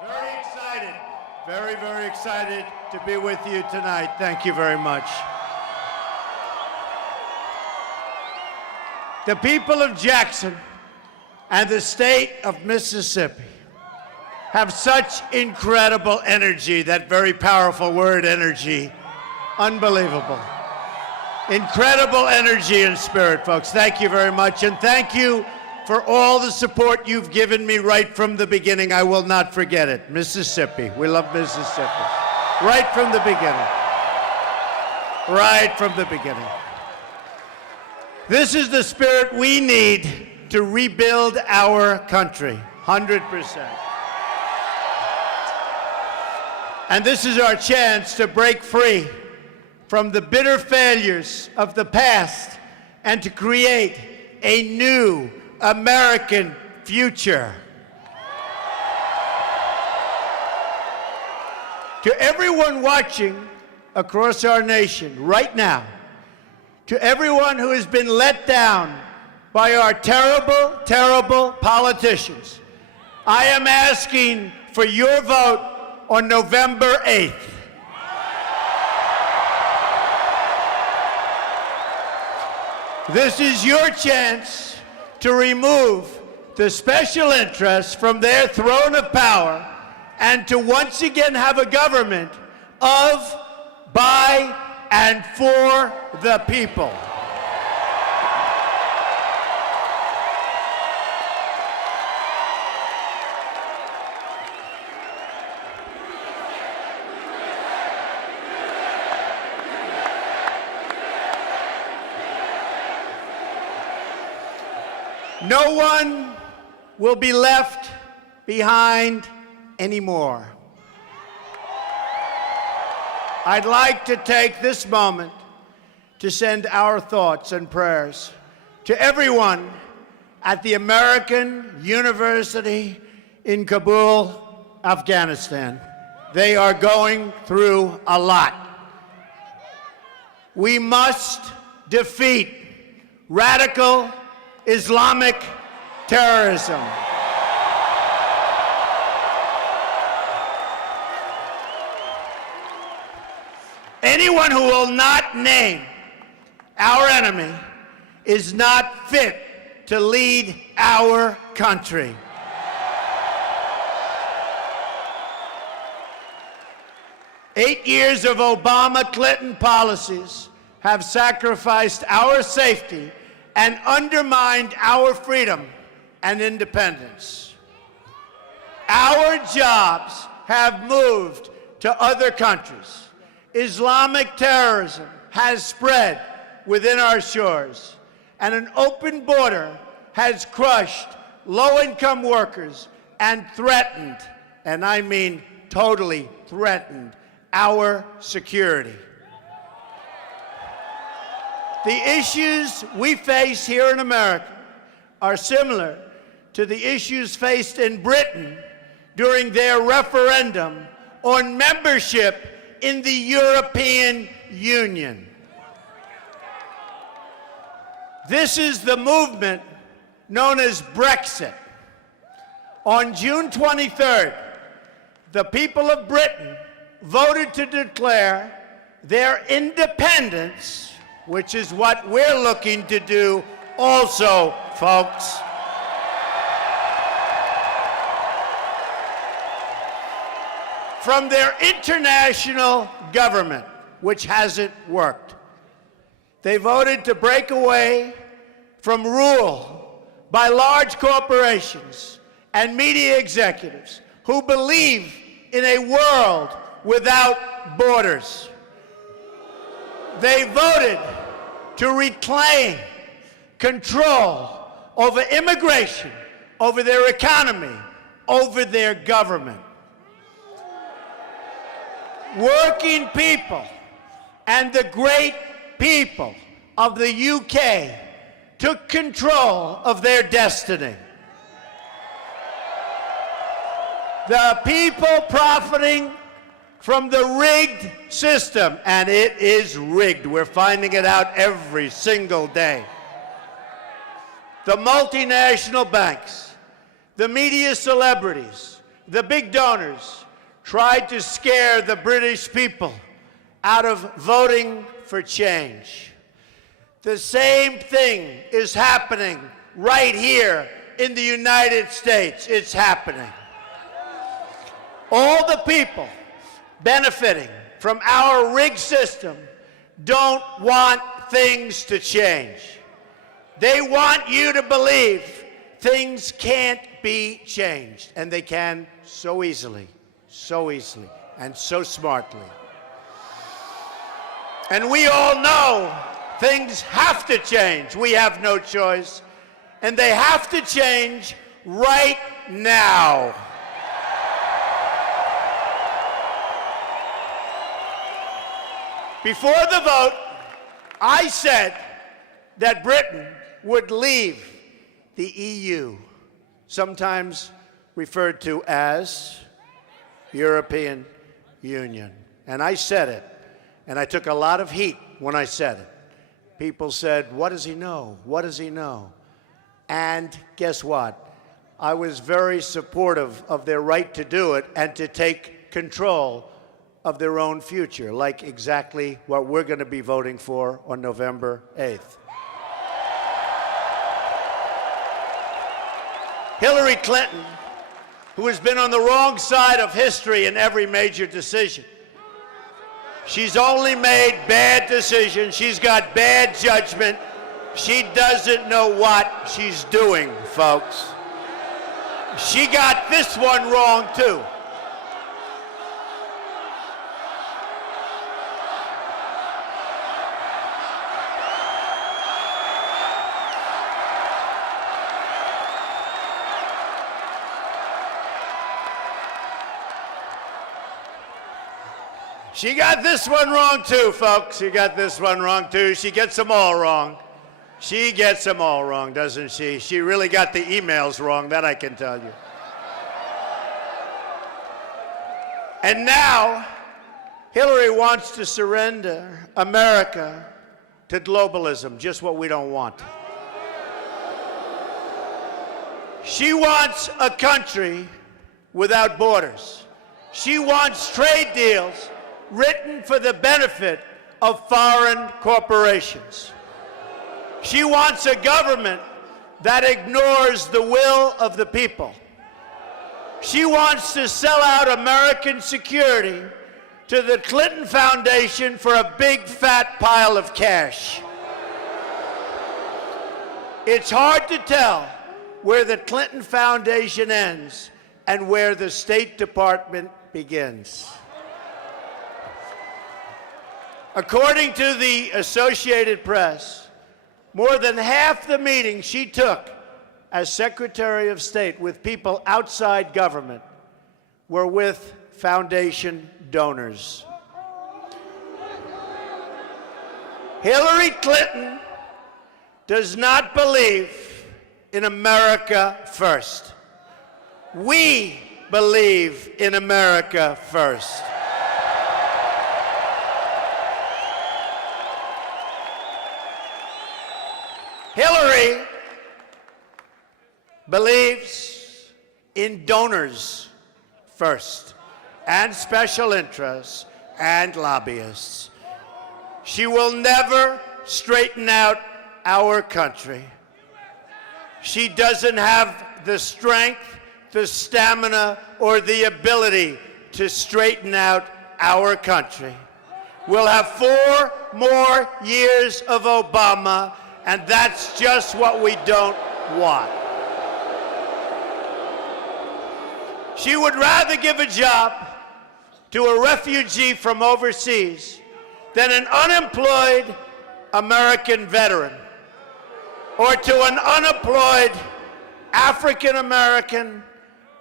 Very excited. Very, very excited to be with you tonight. Thank you very much. The people of Jackson and the state of Mississippi have such incredible energy, that very powerful word, energy. Unbelievable. Incredible energy and spirit, folks. Thank you very much, and thank you for all the support you've given me right from the beginning. I will not forget it. Mississippi. We love Mississippi. Right from the beginning. Right from the beginning. This is the spirit we need to rebuild our country, 100%. And this is our chance to break free from the bitter failures of the past and to create a new American future. To everyone watching across our nation right now, to everyone who has been let down by our terrible, terrible politicians, I am asking for your vote on November 8th. This is your chance to remove the special interests from their throne of power and to once again have a government of, by, and for the people. No one will be left behind anymore. I'd like to take this moment to send our thoughts and prayers to everyone at the American University in Kabul, Afghanistan. They are going through a lot. We must defeat radical Islamic terrorism. Anyone who will not name our enemy is not fit to lead our country. Eight years of Obama-Clinton policies have sacrificed our safety and undermined our freedom and independence. Our jobs have moved to other countries. Islamic terrorism has spread within our shores, and an open border has crushed low-income workers and threatened, and I mean totally threatened, our security. The issues we face here in America are similar to the issues faced in Britain during their referendum on membership in the European Union. This is the movement known as Brexit. On June 23rd, the people of Britain voted to declare their independence, which is what we're looking to do also, folks. From their international government, which hasn't worked. They voted to break away from rule by large corporations and media executives who believe in a world without borders. They voted to reclaim control over immigration, over their economy, over their government. Working people and the great people of the UK took control of their destiny. The people profiting from the rigged system, and it is rigged. We're finding it out every single day. The multinational banks, the media celebrities, the big donors, tried to scare the British people out of voting for change. The same thing is happening right here in the United States. It's happening. All the people benefiting from our rigged system don't want things to change. They want you to believe things can't be changed, and they can so easily, and so smartly. And we all know things have to change. We have no choice, and they have to change right now. Before the vote, I said that Britain would leave the EU, sometimes referred to as European Union. And I said it, and I took a lot of heat when I said it. People said, what does he know? What does he know? And guess what? I was very supportive of their right to do it and to take control of their own future, like exactly what we're going to be voting for on November 8th. Hillary Clinton, who has been on the wrong side of history in every major decision. She's only made bad decisions. She's got bad judgment. She doesn't know what she's doing, folks. She got this one wrong, too. She got this one wrong, too, folks. She got this one wrong, too. She gets them all wrong. She gets them all wrong, doesn't she? She really got the emails wrong, that I can tell you. And now, Hillary wants to surrender America to globalism, just what we don't want. She wants a country without borders. She wants trade deals written for the benefit of foreign corporations. She wants a government that ignores the will of the people. She wants to sell out American security to the Clinton Foundation for a big fat pile of cash. It's hard to tell where the Clinton Foundation ends and where the State Department begins. According to the Associated Press, more than half the meetings she took as Secretary of State with people outside government were with foundation donors. Hillary Clinton does not believe in America first. We believe in America first. Hillary believes in donors first, and special interests, and lobbyists. She will never straighten out our country. She doesn't have the strength, the stamina, or the ability to straighten out our country. We'll have 4 more years of Obama, and that's just what we don't want. She would rather give a job to a refugee from overseas than an unemployed American veteran or to an unemployed African American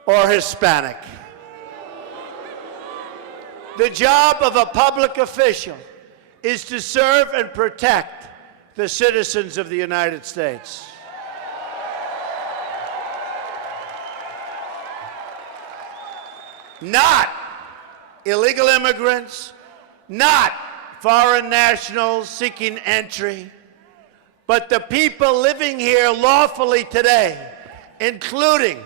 or Hispanic. The job of a public official is to serve and protect the citizens of the United States. Not illegal immigrants, not foreign nationals seeking entry, but the people living here lawfully today, including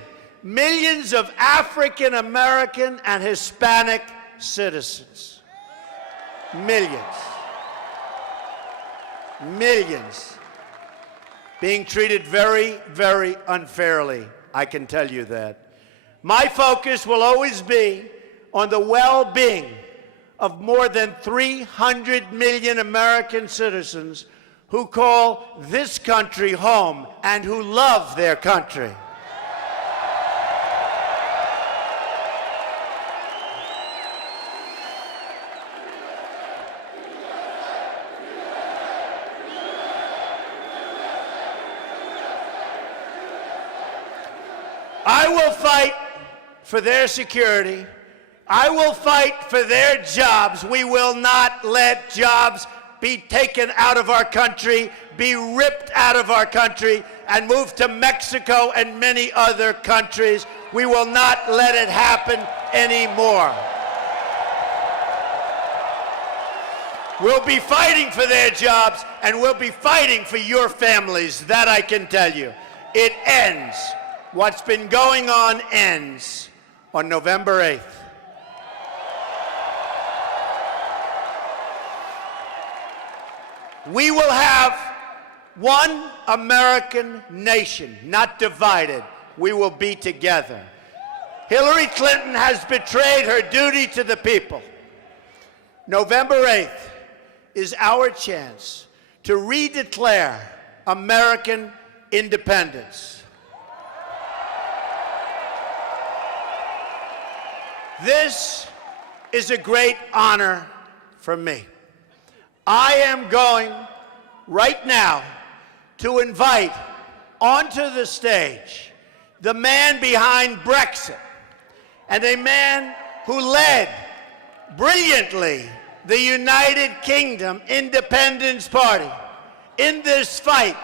millions of African American and Hispanic citizens. Millions. Millions. Being treated very, very unfairly, I can tell you that. My focus will always be on the well-being of more than 300 million American citizens who call this country home and who love their country. I will fight for their security. I will fight for their jobs. We will not let jobs be taken out of our country, be ripped out of our country, and moved to Mexico and many other countries. We will not let it happen anymore. We'll be fighting for their jobs, and we'll be fighting for your families. That I can tell you. It ends. What's been going on ends on November 8th. We will have one American nation, not divided. We will be together. Hillary Clinton has betrayed her duty to the people. November 8th is our chance to redeclare American independence. This is a great honor for me. I am going right now to invite onto the stage the man behind Brexit and a man who led brilliantly the United Kingdom Independence Party in this fight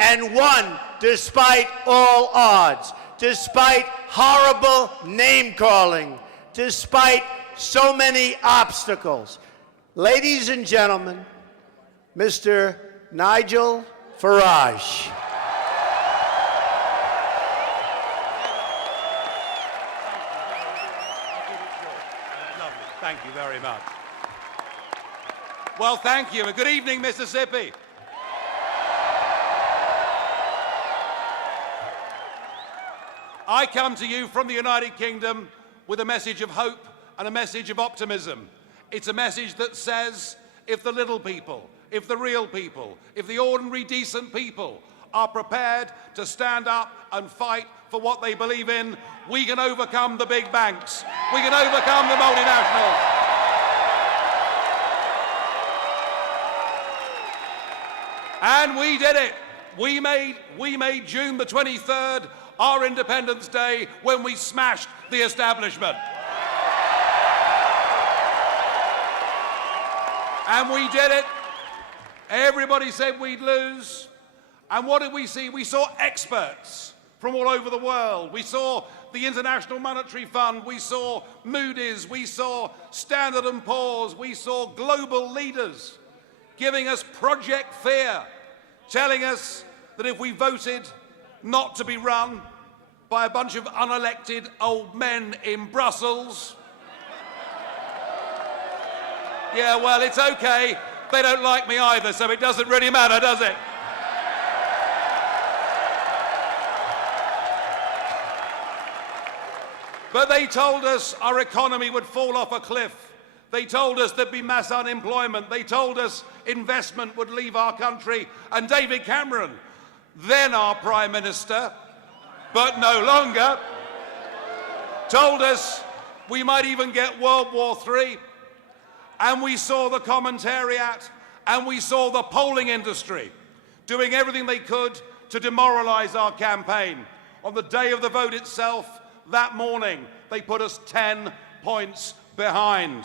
and won despite all odds, despite horrible name-calling, despite so many obstacles. Ladies and gentlemen, Mr. Nigel Farage. Thank you very much. Well, thank you, and good evening, Mississippi. I come to you from the United Kingdom with a message of hope and a message of optimism. It's a message that says, if the little people, if the real people, if the ordinary decent people are prepared to stand up and fight for what they believe in, we can overcome the big banks. We can overcome the multinationals. And we did it. We made June the 23rd our Independence Day when we smashed the establishment. And we did it. Everybody said we'd lose. And what did we see? We saw experts from all over the world. We saw the International Monetary Fund. We saw Moody's. We saw Standard & Poor's. We saw global leaders giving us Project Fear, telling us that if we voted not to be run by a bunch of unelected old men in Brussels. Yeah, well, it's okay. They don't like me either, so it doesn't really matter, does it? But they told us our economy would fall off a cliff. They told us there'd be mass unemployment. They told us investment would leave our country. And David Cameron, then our Prime Minister, but no longer, told us we might even get World War III. And we saw the commentariat and we saw the polling industry doing everything they could to demoralize our campaign. On the day of the vote itself, that morning, they put us 10 points behind.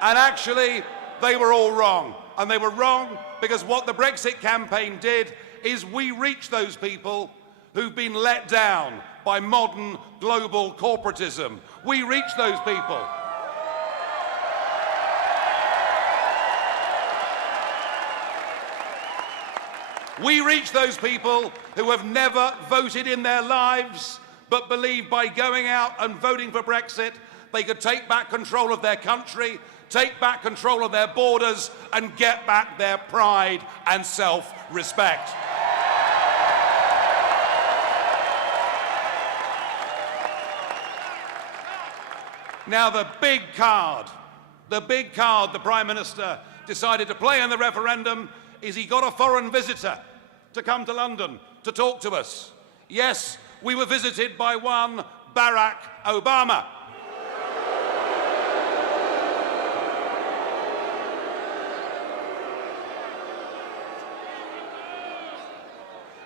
And actually, they were all wrong. And they were wrong because what the Brexit campaign did is we reached those people who've been let down by modern global corporatism. We reached those people. We reach those people who have never voted in their lives, but believed by going out and voting for Brexit, they could take back control of their country, take back control of their borders, and get back their pride and self-respect. Now, the big card the Prime Minister decided to play in the referendum is he got a foreign visitor to come to London to talk to us. Yes, we were visited by one Barack Obama.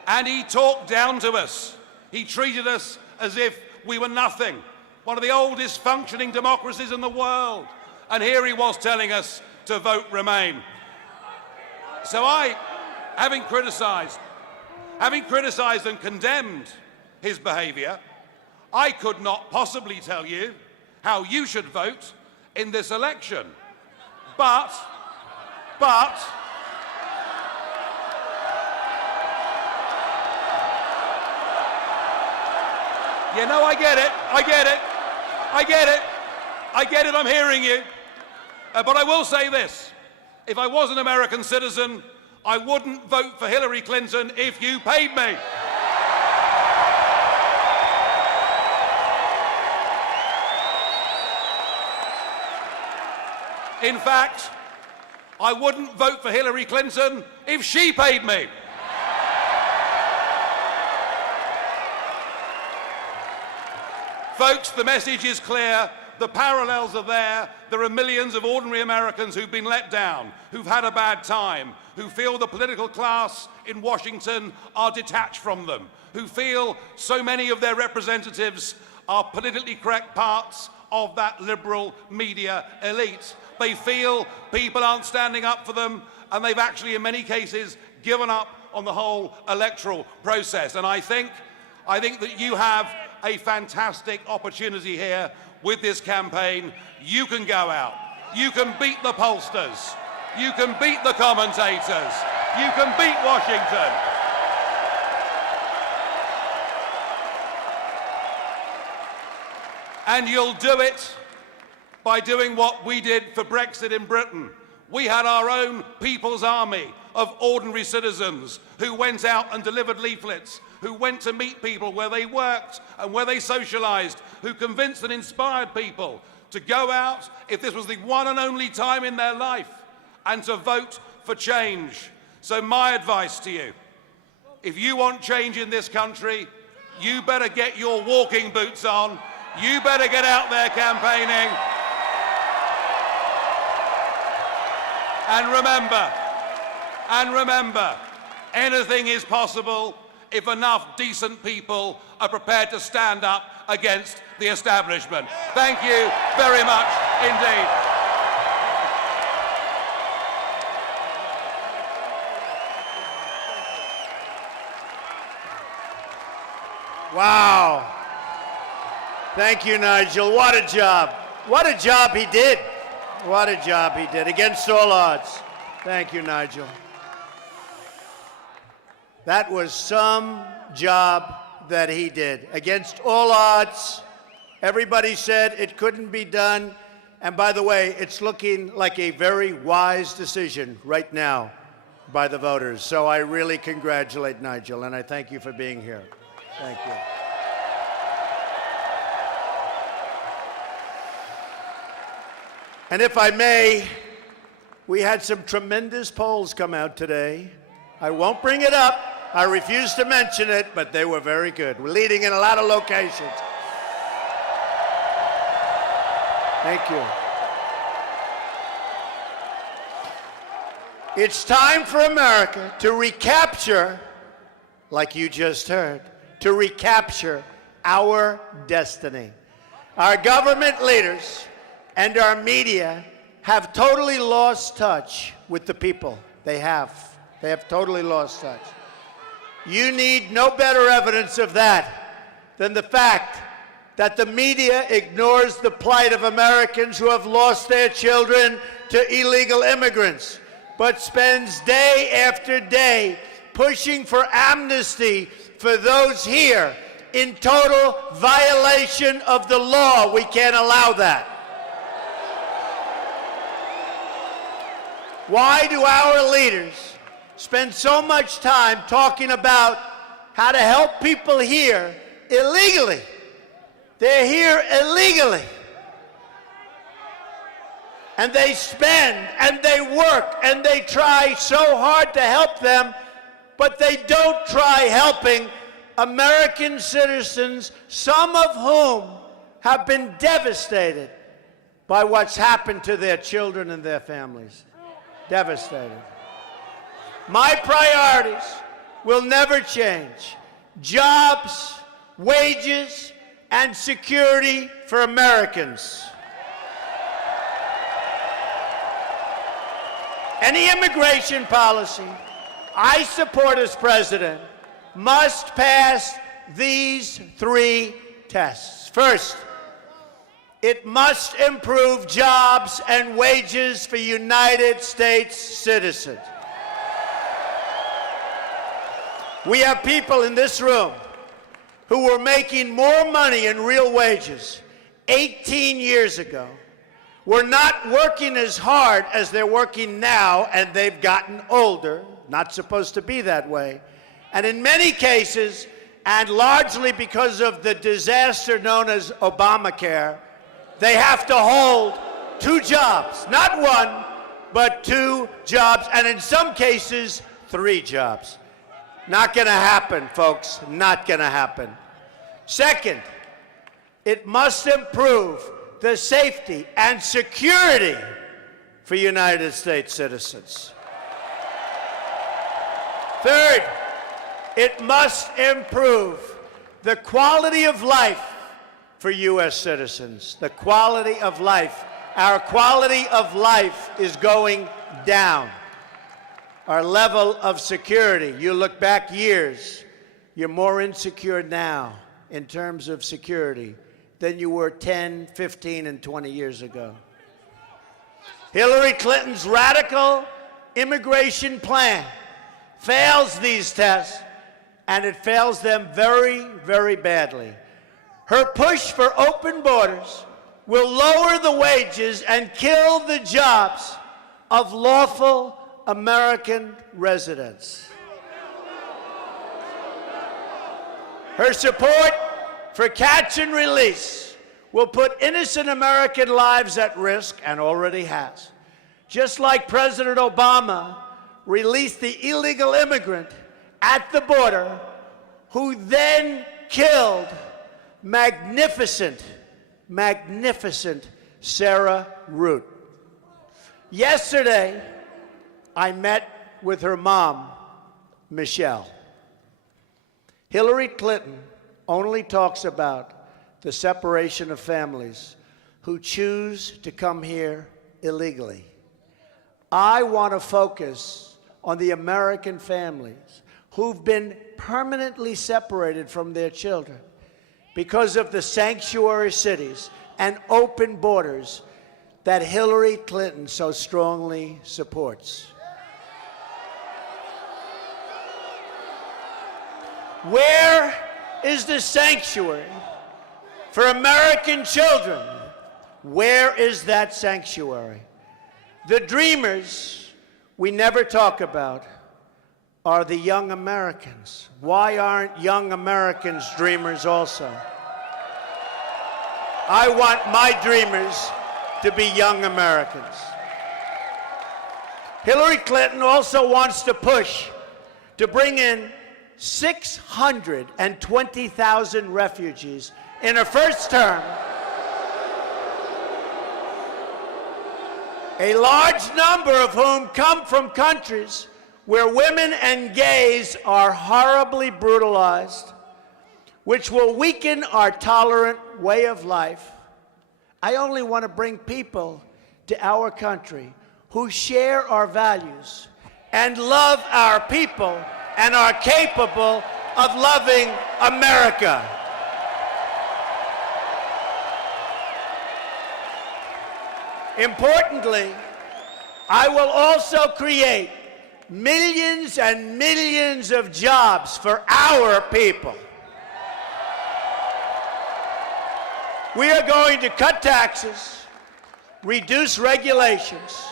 And he talked down to us. He treated us as if we were nothing. One of the oldest functioning democracies in the world. And here he was telling us to vote Remain. So I, having criticised and condemned his behaviour, I could not possibly tell you how you should vote in this election. But, you know, I get it, I'm hearing you. But I will say this, if I was an American citizen, I wouldn't vote for Hillary Clinton if you paid me. In fact, I wouldn't vote for Hillary Clinton if she paid me. Folks, the message is clear. The parallels are there. There are millions of ordinary Americans who've been let down, who've had a bad time, who feel the political class in Washington are detached from them, who feel so many of their representatives are politically correct parts of that liberal media elite. They feel people aren't standing up for them, and they've actually, in many cases, given up on the whole electoral process. And I think that you have a fantastic opportunity here with this campaign. You can go out. You can beat the pollsters. You can beat the commentators. You can beat Washington. And you'll do it by doing what we did for Brexit in Britain. We had our own people's army of ordinary citizens who went out and delivered leaflets, who went to meet people where they worked and where they socialized, who convinced and inspired people to go out, if this was the one and only time in their life, and to vote for change. So my advice to you, if you want change in this country, you better get your walking boots on, you better get out there campaigning. And remember, anything is possible if enough decent people are prepared to stand up against the establishment. Thank you very much indeed. Wow. Thank you, Nigel. What a job. What a job he did. What a job he did, against all odds. Thank you, Nigel. That was some job that he did. Against all odds, everybody said it couldn't be done. And by the way, it's looking like a very wise decision right now by the voters. So I really congratulate Nigel, and I thank you for being here. Thank you. And if I may, we had some tremendous polls come out today. I won't bring it up. I refuse to mention it, but they were very good. We're leading in a lot of locations. Thank you. It's time for America to recapture, like you just heard, to recapture our destiny. Our government leaders and our media have totally lost touch with the people. They have. They have totally lost touch. You need no better evidence of that than the fact that the media ignores the plight of Americans who have lost their children to illegal immigrants, but spends day after day pushing for amnesty for those here in total violation of the law. We can't allow that. Why do our leaders spend so much time talking about how to help people here illegally? They're here illegally. And they spend and they work and they try so hard to help them, but they don't try helping American citizens, some of whom have been devastated by what's happened to their children and their families. Devastated. My priorities will never change. Jobs, wages, and security for Americans. Any immigration policy I support as president must pass these three tests. First, it must improve jobs and wages for United States citizens. We have people in this room who were making more money in real wages 18 years ago, were not working as hard as they're working now, and they've gotten older. Not supposed to be that way. And in many cases, and largely because of the disaster known as Obamacare, they have to hold 2 jobs. Not 1, but 2 jobs, and in some cases, 3 jobs. Not going to happen, folks. Not going to happen. Second, it must improve the safety and security for United States citizens. Third, it must improve the quality of life for U.S. citizens. The quality of life. Our quality of life is going down. Our level of security, you look back years, you're more insecure now in terms of security than you were 10, 15, and 20 years ago. Hillary Clinton's radical immigration plan fails these tests, and it fails them very, very badly. Her push for open borders will lower the wages and kill the jobs of lawful American residents. Her support for catch and release will put innocent American lives at risk, and already has. Just like President Obama released the illegal immigrant at the border who then killed magnificent Sarah Root. Yesterday, I met with her mom, Michelle. Hillary Clinton only talks about the separation of families who choose to come here illegally. I want to focus on the American families who've been permanently separated from their children because of the sanctuary cities and open borders that Hillary Clinton so strongly supports. Where is the sanctuary for American children? Where is that sanctuary? The dreamers we never talk about are the young Americans. Why aren't young Americans dreamers also? I want my dreamers to be young Americans. Hillary Clinton also wants to push to bring in 620,000 refugees in her first term, a large number of whom come from countries where women and gays are horribly brutalized, which will weaken our tolerant way of life. I only want to bring people to our country who share our values and love our people and are capable of loving America. Importantly, I will also create millions and millions of jobs for our people. We are going to cut taxes, reduce regulations,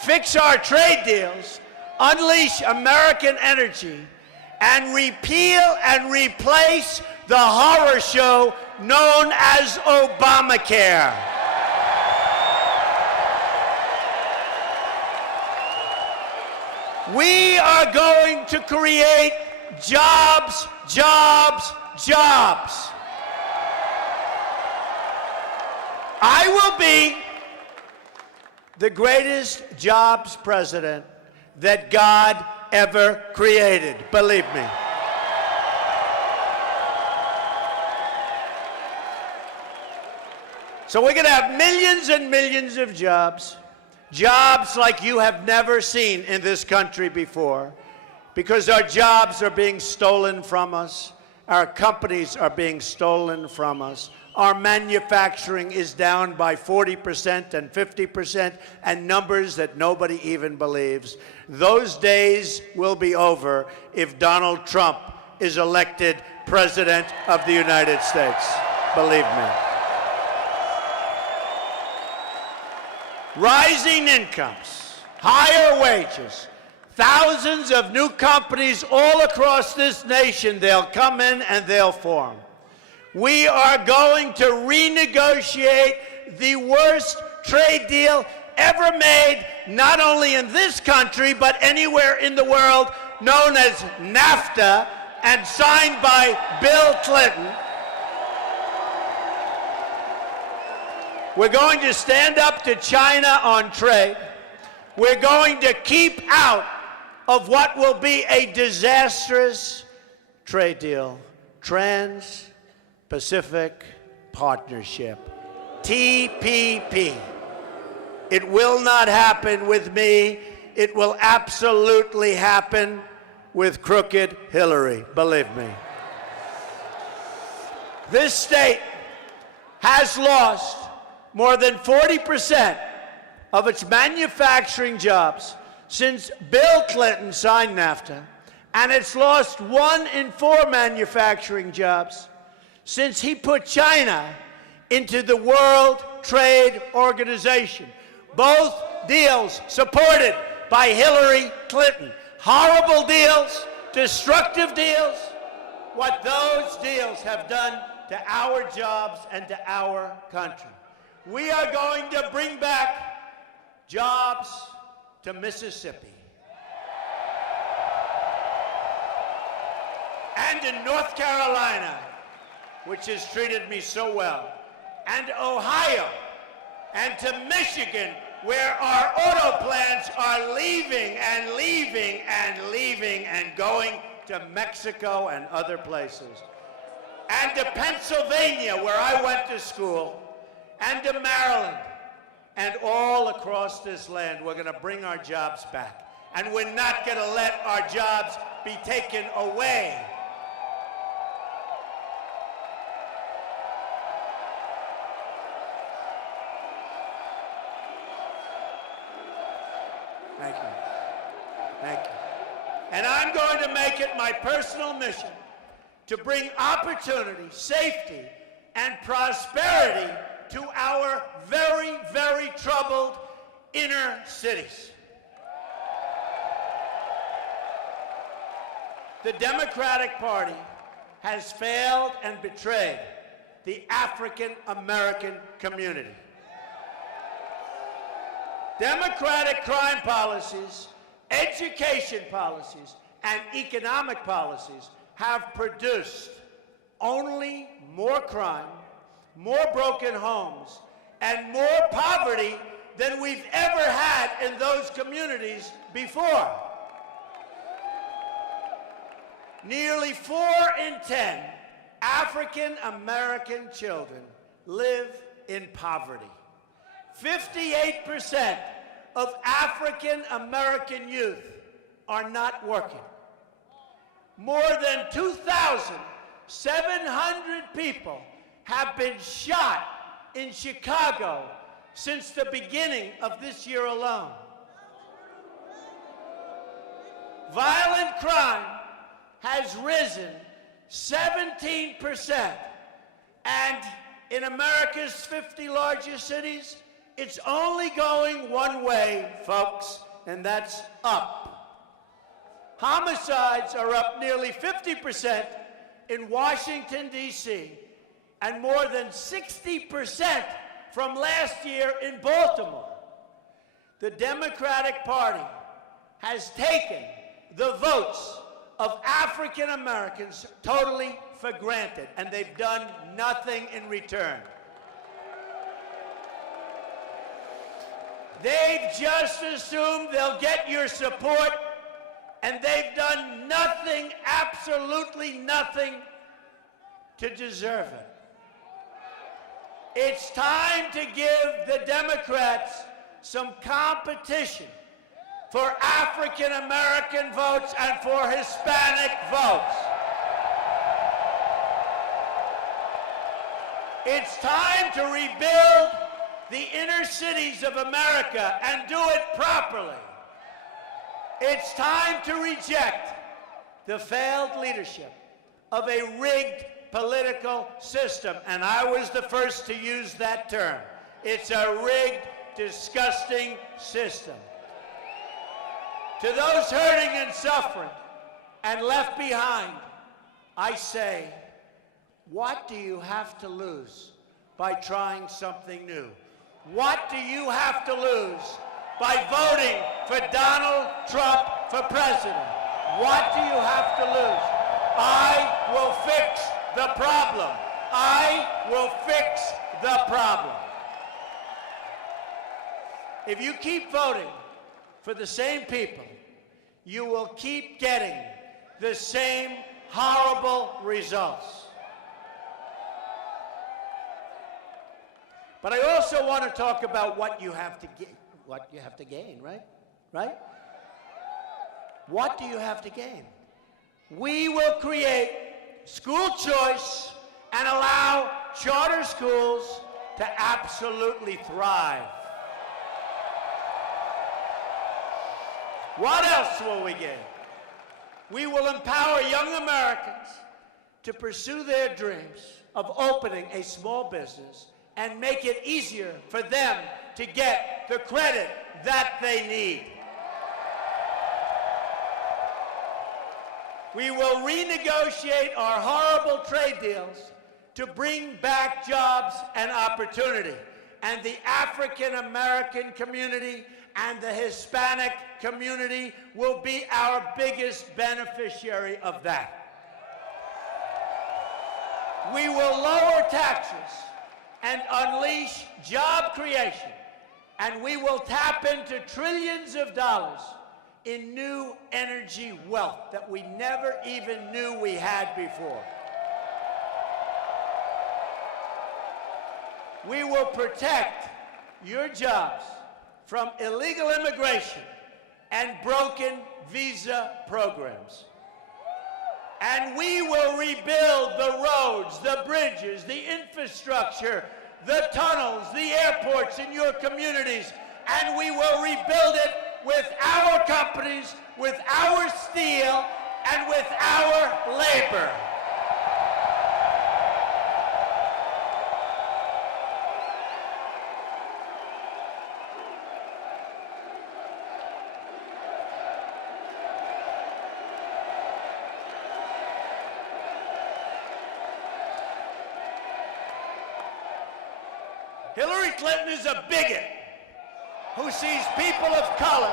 fix our trade deals, unleash American energy, and repeal and replace the horror show known as Obamacare. We are going to create jobs, jobs, jobs. I will be the greatest jobs president that God ever created, believe me. So we're going to have millions and millions of jobs, jobs like you have never seen in this country before, because our jobs are being stolen from us, our companies are being stolen from us. Our manufacturing is down by 40% and 50%, and numbers that nobody even believes. Those days will be over if Donald Trump is elected President of the United States. Believe me. Rising incomes, higher wages, thousands of new companies all across this nation, they'll come in and they'll form. We are going to renegotiate the worst trade deal ever made, not only in this country, but anywhere in the world, known as NAFTA, and signed by Bill Clinton. We're going to stand up to China on trade. We're going to keep out of what will be a disastrous trade deal, Trans-Pacific Partnership, TPP. It will not happen with me. It will absolutely happen with crooked Hillary, believe me. This state has lost more than 40% of its manufacturing jobs since Bill Clinton signed NAFTA, and it's lost 1 in 4 manufacturing jobs since he put China into the World Trade Organization. Both deals supported by Hillary Clinton. Horrible deals, destructive deals. What those deals have done to our jobs and to our country. We are going to bring back jobs to Mississippi. And in North Carolina, which has treated me so well, and Ohio, and to Michigan, where our auto plants are leaving and leaving and leaving and going to Mexico and other places. And to Pennsylvania, where I went to school, and to Maryland, and all across this land. We're going to bring our jobs back. And we're not going to let our jobs be taken away. Thank you. Thank you. And I'm going to make it my personal mission to bring opportunity, safety, and prosperity to our very, very troubled inner cities. The Democratic Party has failed and betrayed the African American community. Democratic crime policies, education policies, and economic policies have produced only more crime, more broken homes, and more poverty than we've ever had in those communities before. Nearly 4 in 10 African American children live in poverty. 58% of African American youth are not working. More than 2,700 people have been shot in Chicago since the beginning of this year alone. Violent crime has risen 17%, and in America's 50 largest cities, it's only going one way, folks, and that's up. Homicides are up nearly 50% in Washington, D.C., and more than 60% from last year in Baltimore. The Democratic Party has taken the votes of African Americans totally for granted, and they've done nothing in return. They've just assumed they'll get your support, and they've done nothing, absolutely nothing, to deserve it. It's time to give the Democrats some competition for African American votes and for Hispanic votes. It's time to rebuild the inner cities of America and do it properly. It's time to reject the failed leadership of a rigged political system, and I was the first to use that term. It's a rigged, disgusting system. To those hurting and suffering and left behind, I say, what do you have to lose by trying something new? What do you have to lose by voting for Donald Trump for president? What do you have to lose? I will fix the problem. I will fix the problem. If you keep voting for the same people, you will keep getting the same horrible results. But I also want to talk about what you have to gain, right? Right? What do you have to gain? We will create school choice and allow charter schools to absolutely thrive. What else will we gain? We will empower young Americans to pursue their dreams of opening a small business and make it easier for them to get the credit that they need. We will renegotiate our horrible trade deals to bring back jobs and opportunity. And the African American community and the Hispanic community will be our biggest beneficiary of that. We will lower taxes and unleash job creation, and we will tap into trillions of dollars in new energy wealth that we never even knew we had before. We will protect your jobs from illegal immigration and broken visa programs. And we will rebuild the roads, the bridges, the infrastructure, the tunnels, the airports in your communities, and we will rebuild it with our companies, with our steel, and with our labor. Hillary Clinton is a bigot who sees people of color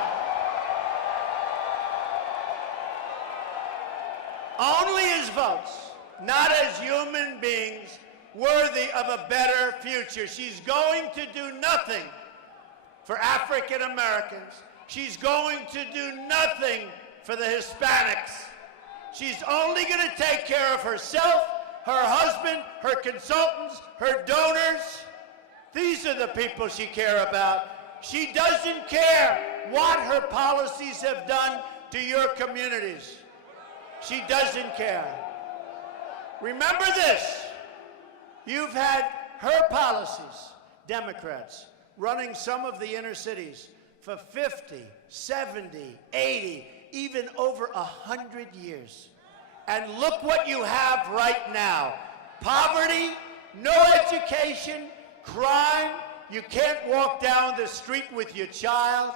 only as votes, not as human beings worthy of a better future. She's going to do nothing for African Americans. She's going to do nothing for the Hispanics. She's only going to take care of herself, her husband, her consultants, her donors. These are the people she cares about. She doesn't care what her policies have done to your communities. She doesn't care. Remember this. You've had her policies, Democrats, running some of the inner cities for 50, 70, 80, even over 100 years. And look what you have right now. Poverty no education, crime, you can't walk down the street with your child.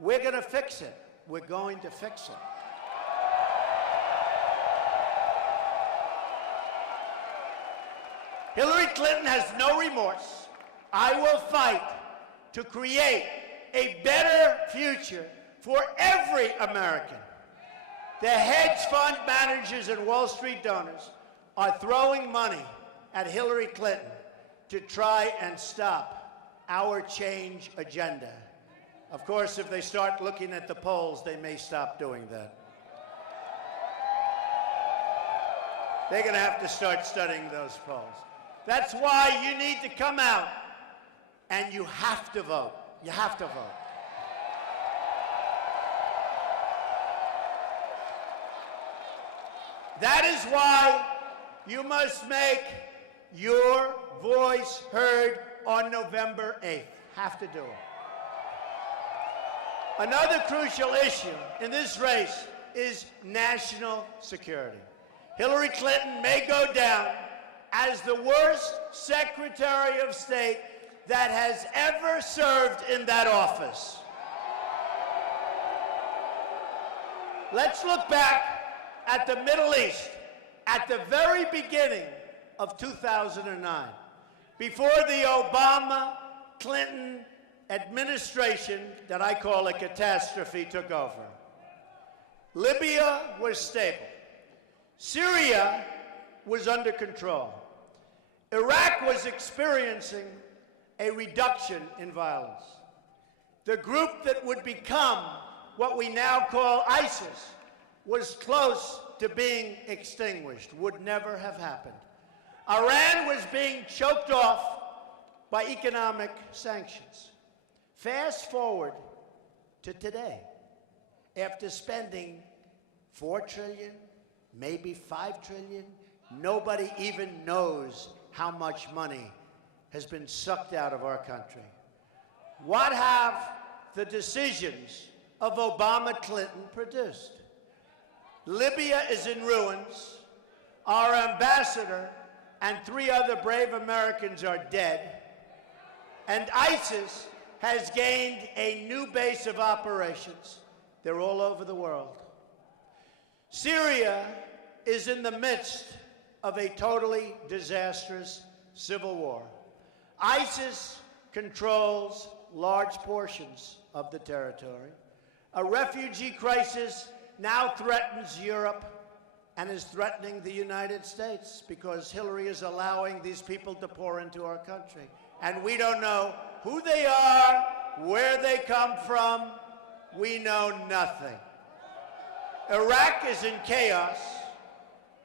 We're going to fix it. We're going to fix it. Hillary Clinton has no remorse. I will fight to create a better future for every American. The hedge fund managers and Wall Street donors are throwing money at Hillary Clinton to try and stop our change agenda. Of course, if they start looking at the polls, they may stop doing that. They're going to have to start studying those polls. That's why you need to come out and you have to vote. You have to vote. That is why you must make your voice heard on November 8th. Have to do it. Another crucial issue in this race is national security. Hillary Clinton may go down as the worst Secretary of State that has ever served in that office. Let's look back at the Middle East at the very beginning of 2009, before the Obama-Clinton administration that I call a catastrophe took over. Libya was stable. Syria was under control. Iraq was experiencing a reduction in violence. The group that would become what we now call ISIS was close to being extinguished, would never have happened. Iran was being choked off by economic sanctions. Fast forward to today, after spending $4 trillion, maybe $5 trillion, nobody even knows how much money has been sucked out of our country. What have the decisions of Obama-Clinton produced? Libya is in ruins. Our ambassador and 3 other brave Americans are dead. And ISIS has gained a new base of operations. They're all over the world. Syria is in the midst of a totally disastrous civil war. ISIS controls large portions of the territory. A refugee crisis now threatens Europe and is threatening the United States because Hillary is allowing these people to pour into our country. And we don't know who they are, where they come from. We know nothing. Iraq is in chaos,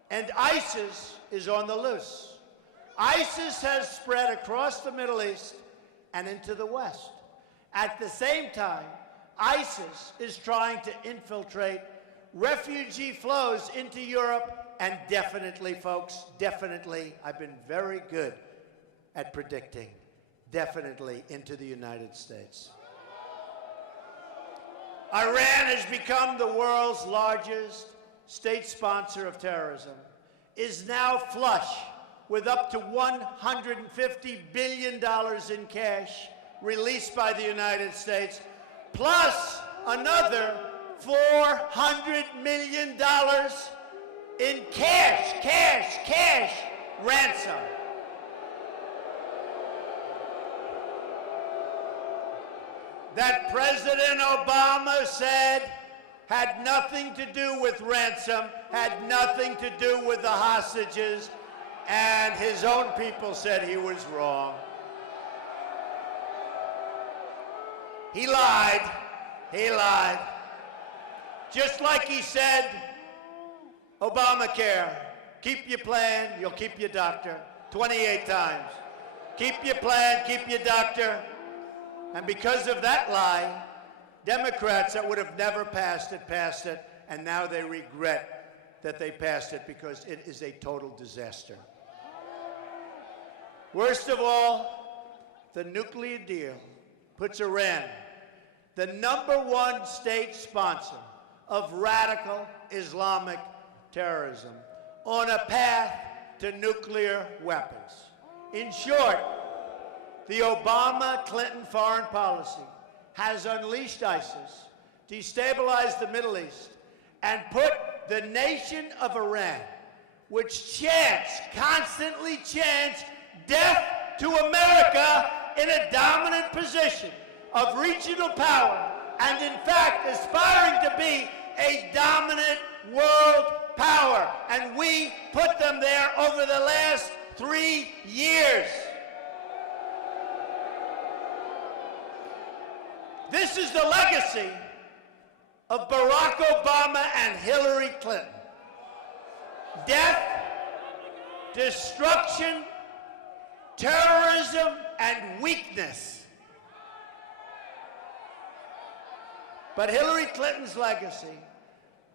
and ISIS is on the loose. ISIS has spread across the Middle East and into the West. At the same time, ISIS is trying to infiltrate refugee flows into Europe, and definitely, folks, definitely, I've been very good at predicting, definitely into the United States. Iran has become the world's largest state sponsor of terrorism, is now flush with up to $150 billion in cash released by the United States, plus another $400 million in cash ransom. That President Obama said had nothing to do with ransom, had nothing to do with the hostages, and his own people said he was wrong. He lied. He lied. Just like he said, Obamacare, keep your plan, you'll keep your doctor, 28 times. Keep your plan, keep your doctor. And because of that lie, Democrats that would have never passed it, and now they regret that they passed it because it is a total disaster. Worst of all, the nuclear deal puts Iran, the #1 state sponsor of radical Islamic terrorism, on a path to nuclear weapons. In short, the Obama-Clinton foreign policy has unleashed ISIS, destabilized the Middle East, and put the nation of Iran, which constantly chants death to America, in a dominant position of regional power, and in fact aspiring to be a dominant world power. And we put them there over the last 3 years. This is the legacy of Barack Obama and Hillary Clinton. Death, destruction, terrorism, and weakness. But Hillary Clinton's legacy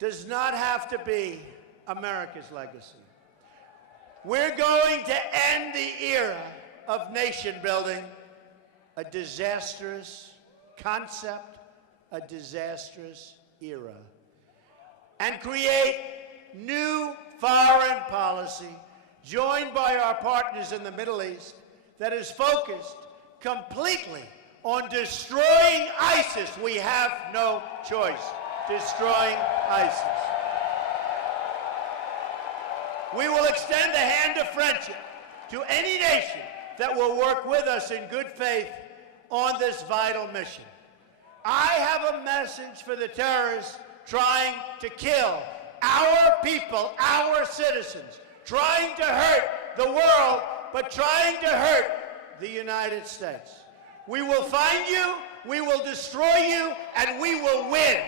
does not have to be America's legacy. We're going to end the era of nation building, a disastrous concept, a disastrous era, and create new foreign policy joined by our partners in the Middle East that is focused completely on destroying ISIS. We have no choice. Destroying ISIS. We will extend the hand of friendship to any nation that will work with us in good faith on this vital mission. I have a message for the terrorists trying to kill our people, our citizens, trying to hurt the world, but trying to hurt the United States. We will find you, we will destroy you, and we will win.